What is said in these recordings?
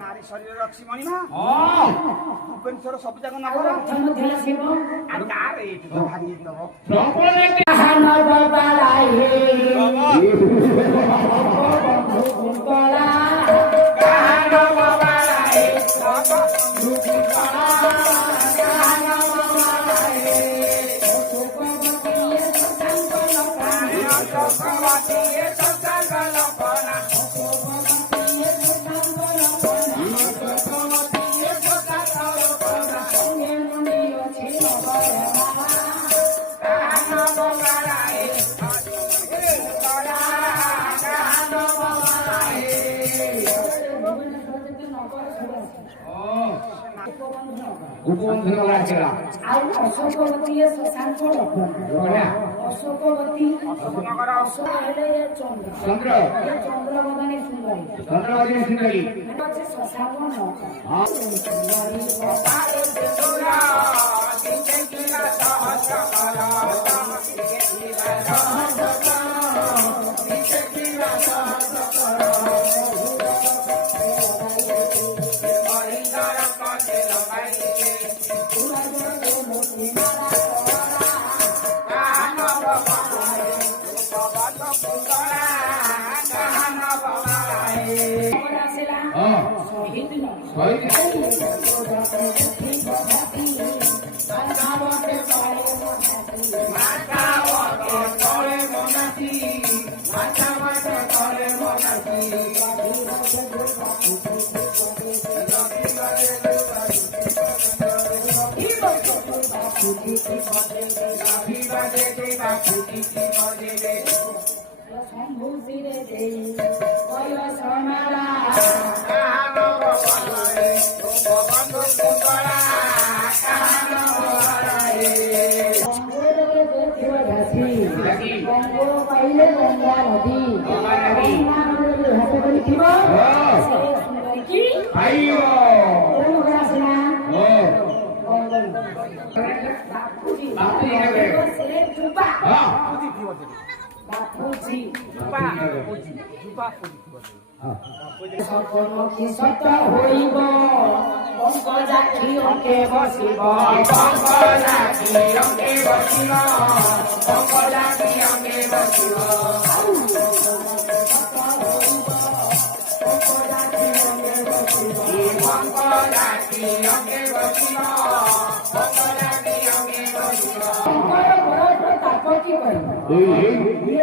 नारी शरीर रक्षी मणिमा भुवनेश्वर सब जाक नगर उपबंधन लागेला अशोकवती शशांक अशोकवती चंद्र चंद्रवदनी सुंदरी चंद्रवदनी सुंदरी शशांक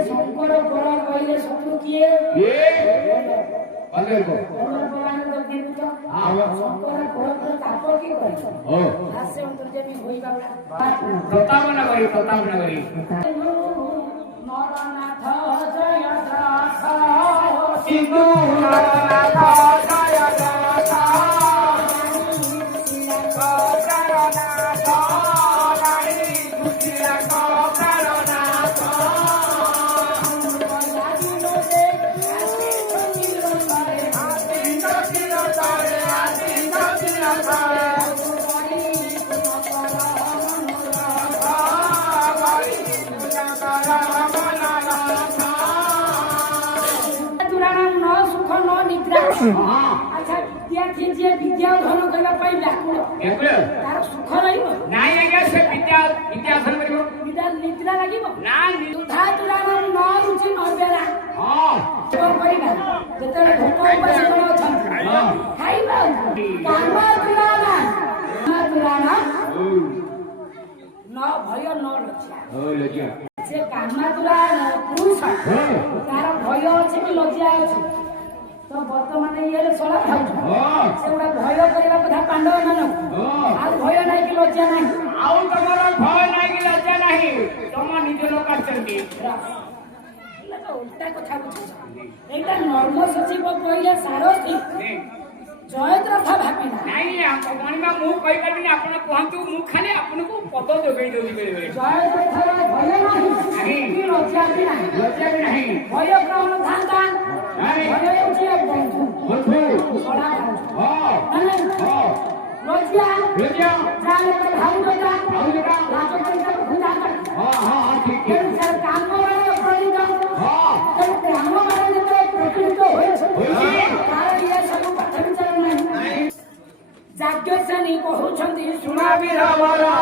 शंकर बड़ा पहले शत्रु किए अंदर को शंकर बड़ा ताप की करे हास्य अंतर्जमी होई बाबा प्रताप नगरी नरनाथ जय दास सिंधु नरनाथ जय दास अच्छा विद्यार्थी जे विद्या धन करबा पई व्याकुल तार सुख रहिबो नाइ आज्ञा से विद्या धन करिवो विद्या निद्रा लागिबो ना सुधा तुरान न रुचि न बेला तो करिबा जेतरे भोक उपवास अछन खाइबा काम तुरान न भय न लज्जा से काम तुरान पुरुष तार भय अछि कि लज्जा अछि तो वर्तमान ये चला खाऊ से उडा भय करिबा कथा पांडव मान आ भय नाही कि लज्जा नाही आउ तमरा भय नाही कि लज्जा नाही तम निज लोक करछंती लगा उल्टा कथा बुझ एटा नर्म सचिव कहिला सारथी जयद्रथ भाबिना नाही मणिमा मु कहि पाबिनी आपण कहंतु मु खाली आपण को पद जोगई देउनी बेले जयद्रथ भय नाही कि लज्जा भी नाही भय प्रमाण थांता भय उठी बंधु बड़ा लज्जा जाने पर भाई बेटा लाजो पैसा खुदा ठीक है सर काम वाले अपनी जाओ तो हम वाले ने तो प्रतिनिधित्व हो କହୁଛନ୍ତି ଶୁଣା ବୀର ବର